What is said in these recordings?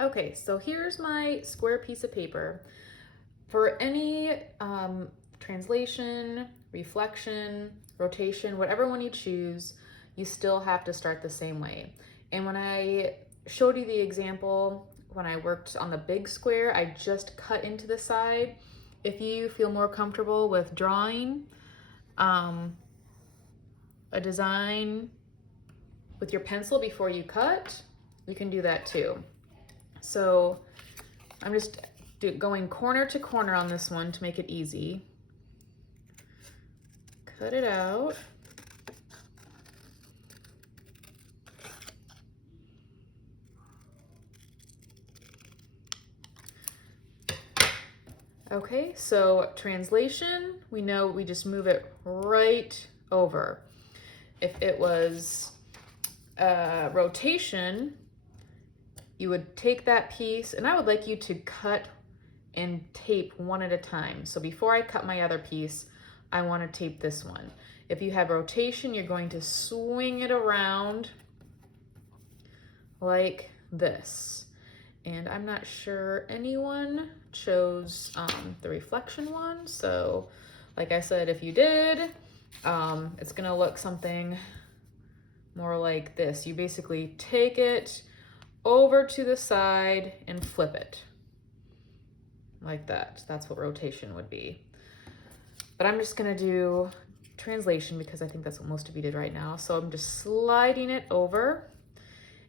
Okay, so here's my square piece of paper. For any translation, reflection, rotation, whatever one you choose, you still have to start the same way. And when I showed you the example, when I worked on the big square, I just cut into the side. If you feel more comfortable with drawing a design with your pencil before you cut, you can do that too. So I'm just going corner to corner on this one to make it easy. Cut it out. Okay, so translation, we know we just move it right over. If it was rotation, you would take that piece, and I would like you to cut and tape one at a time. So before I cut my other piece, I want to tape this one. If you have rotation, you're going to swing it around like this. And I'm not sure anyone chose the reflection one. So like I said, if you did, it's gonna look something more like this. You basically take it over to the side and flip it like that. That's what rotation would be. But I'm just gonna do translation because I think that's what most of you did right now. So I'm just sliding it over,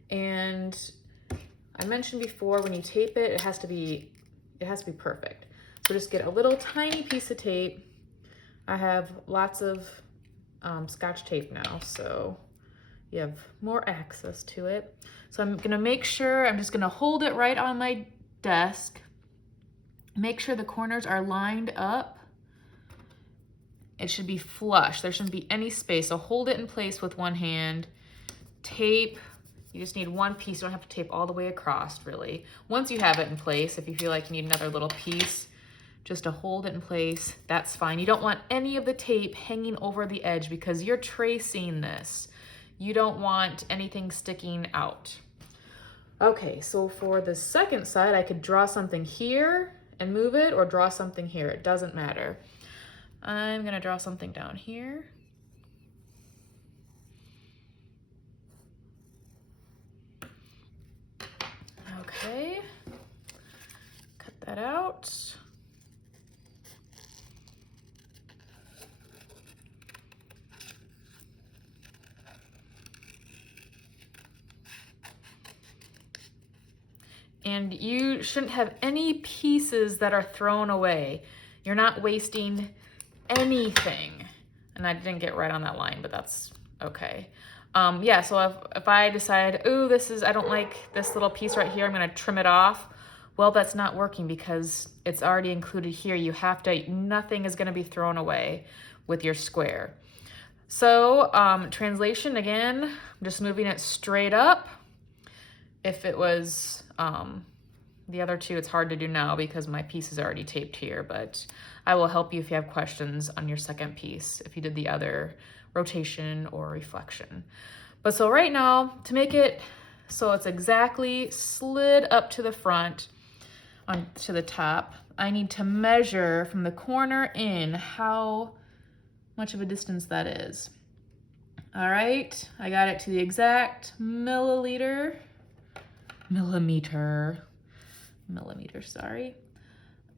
and I mentioned before, when you tape it, it has to be perfect. So just get a little tiny piece of tape. I have lots of Scotch tape now, so you have more access to it. So I'm gonna make sure, I'm just gonna hold it right on my desk. Make sure the corners are lined up. It should be flush. There shouldn't be any space. So hold it in place with one hand. Tape. You just need one piece. You don't have to tape all the way across, really. Once you have it in place, if you feel like you need another little piece, just to hold it in place, that's fine. You don't want any of the tape hanging over the edge because you're tracing this. You don't want anything sticking out. Okay, so for the second side, I could draw something here and move it, or draw something here. It doesn't matter. I'm gonna draw something down here. Okay, cut that out. And you shouldn't have any pieces that are thrown away. You're not wasting anything. And I didn't get right on that line, but that's okay. Yeah, so if I decide, ooh, I don't like this little piece right here, I'm gonna trim it off. Well, that's not working because it's already included here. Nothing is gonna be thrown away with your square. So translation, again, I'm just moving it straight up. If it was the other two, it's hard to do now because my piece is already taped here, but I will help you if you have questions on your second piece, if you did the other rotation or reflection. But so right now, to make it so it's exactly slid up to the front, to the top, I need to measure from the corner in how much of a distance that is. All right, I got it to the exact millimeter, sorry.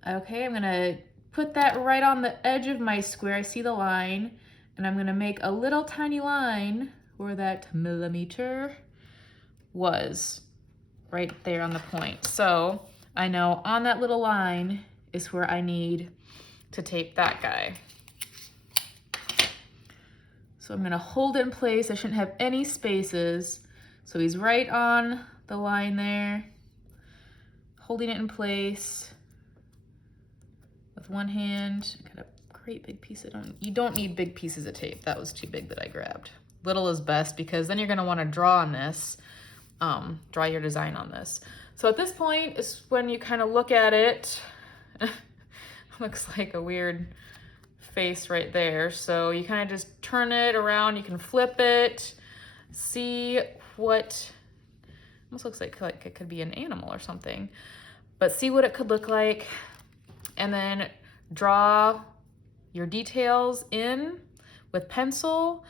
Okay, I'm gonna put that right on the edge of my square. I see the line, and I'm gonna make a little tiny line where that millimeter was, right there on the point. So I know on that little line is where I need to tape that guy. So I'm gonna hold it in place. I shouldn't have any spaces. So he's right on the line there, holding it in place with one hand. Got a great big piece. You don't need big pieces of tape. That was too big that I grabbed. Little is best because then you're gonna wanna draw on this, draw your design on this. So at this point is when you kind of look at it. Looks like a weird face right there. So you kind of just turn it around. You can flip it, see what Almost looks like it could be an animal or something. But see what it could look like, and then draw your details in with pencil.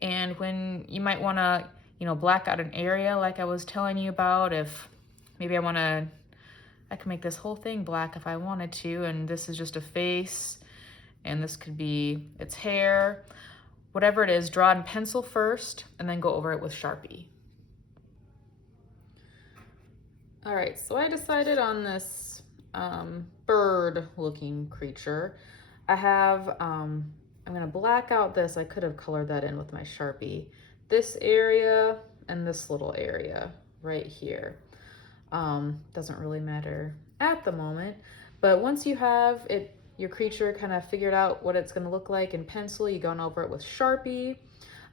And when you might want to, you know, black out an area like I was telling you about, if maybe I can make this whole thing black if I wanted to, and this is just a face, and this could be its hair. Whatever it is, draw in pencil first and then go over it with Sharpie. All right, so I decided on this bird-looking creature. I'm gonna black out this. I could have colored that in with my Sharpie. This area and this little area right here. Doesn't really matter at the moment, but once you have your creature kind of figured out what it's gonna look like in pencil, you've gone over it with Sharpie,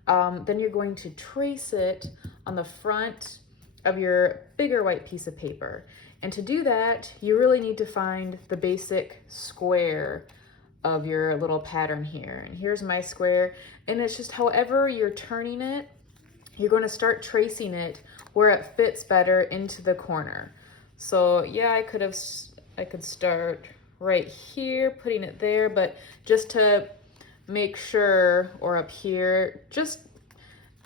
then you're going to trace it on the front of your bigger white piece of paper. And to do that, you really need to find the basic square of your little pattern here. And here's my square, and it's just however you're turning it, you're going to start tracing it where it fits better into the corner. So yeah, I could start right here, putting it there, but just to make sure, or up here, just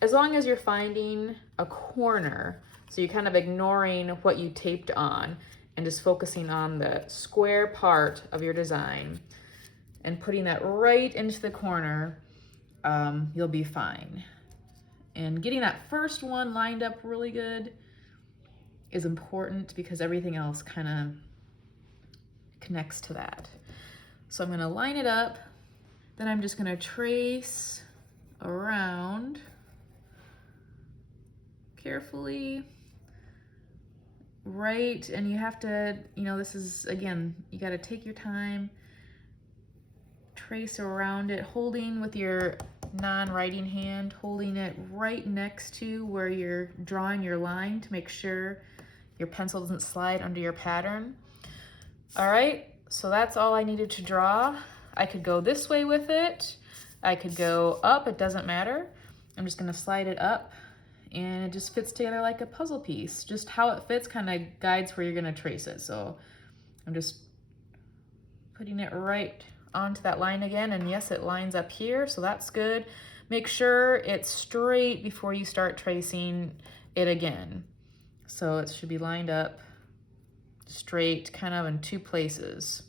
as long as you're finding a corner, so you're kind of ignoring what you taped on and just focusing on the square part of your design and putting that right into the corner, you'll be fine. And getting that first one lined up really good is important because everything else kind of connects to that. So I'm gonna line it up, then I'm just gonna trace around carefully, right? And you have to, you know, this is, again, you gotta take your time, trace around it, holding with your non-writing hand, holding it right next to where you're drawing your line to make sure your pencil doesn't slide under your pattern. All right, so that's all I needed to draw. I could go this way with it. I could go up, it doesn't matter. I'm just gonna slide it up and it just fits together like a puzzle piece. Just how it fits kind of guides where you're gonna trace it. So I'm just putting it right onto that line again, and yes, it lines up here, so that's good. Make sure it's straight before you start tracing it again. So it should be lined up straight, kind of in two places.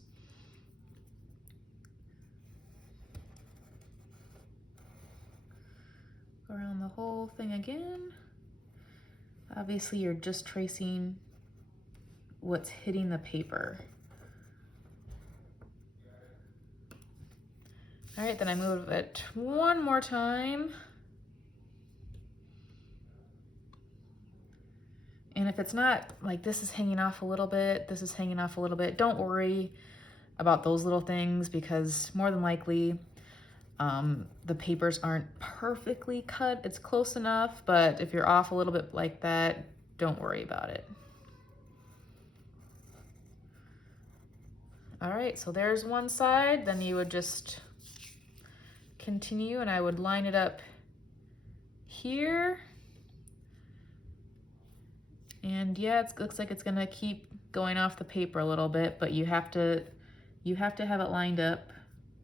Go around the whole thing again. Obviously, you're just tracing what's hitting the paper. All right, then I move it one more time. And if it's not, like this is hanging off a little bit, this is hanging off a little bit, don't worry about those little things because more than likely the papers aren't perfectly cut. It's close enough, but if you're off a little bit like that, don't worry about it. All right, so there's one side. Then you would just continue and I would line it up here. And yeah, it looks like it's gonna keep going off the paper a little bit, but you have to have it lined up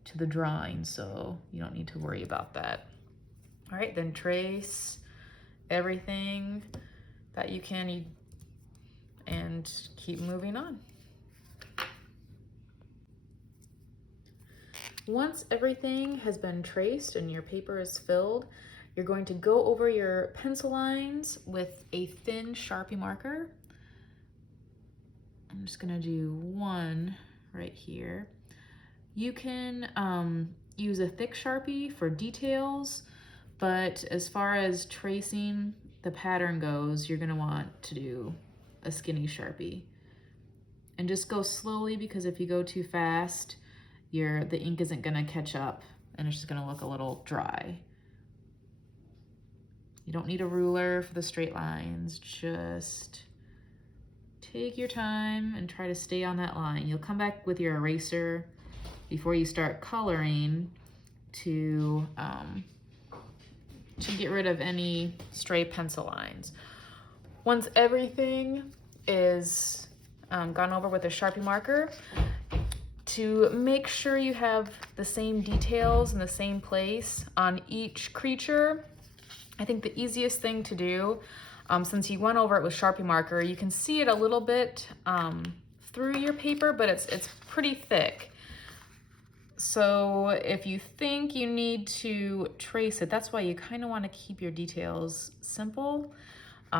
to the drawing, so you don't need to worry about that. All right, then trace everything that you can and keep moving on. Once everything has been traced and your paper is filled, you're going to go over your pencil lines with a thin Sharpie marker. I'm just gonna do one right here. You can use a thick Sharpie for details, but as far as tracing the pattern goes, you're gonna want to do a skinny Sharpie. And just go slowly because if you go too fast, the ink isn't gonna catch up and it's just gonna look a little dry. You don't need a ruler for the straight lines, just take your time and try to stay on that line. You'll come back with your eraser before you start coloring to get rid of any stray pencil lines. Once everything is gone over with a Sharpie marker, to make sure you have the same details in the same place on each creature, I think the easiest thing to do, since you went over it with Sharpie marker, you can see it a little bit through your paper, but it's pretty thick. So if you think you need to trace it, that's why you kind of want to keep your details simple,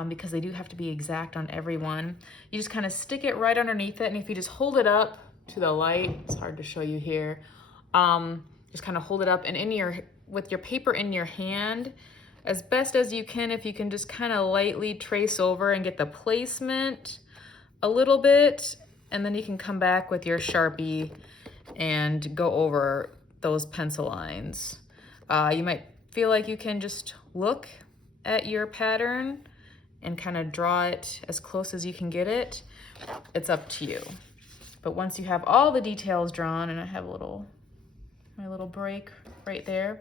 because they do have to be exact on everyone. You just kind of stick it right underneath it, and if you just hold it up to the light, it's hard to show you here, just kind of hold it up, and with your paper in your hand, as best as you can, if you can just kind of lightly trace over and get the placement a little bit, and then you can come back with your Sharpie and go over those pencil lines. You might feel like you can just look at your pattern and kind of draw it as close as you can get it. It's up to you. But once you have all the details drawn, and I have my little break right there,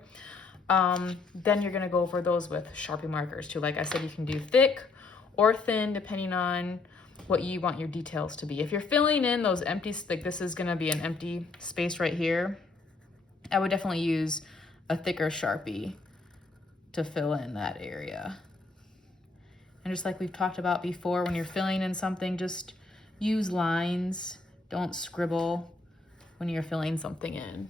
then you're gonna go over those with Sharpie markers too. Like I said, you can do thick or thin depending on what you want your details to be. If you're filling in those empty, like this is gonna be an empty space right here, I would definitely use a thicker Sharpie to fill in that area. And just like we've talked about before, when you're filling in something, just use lines, don't scribble when you're filling something in.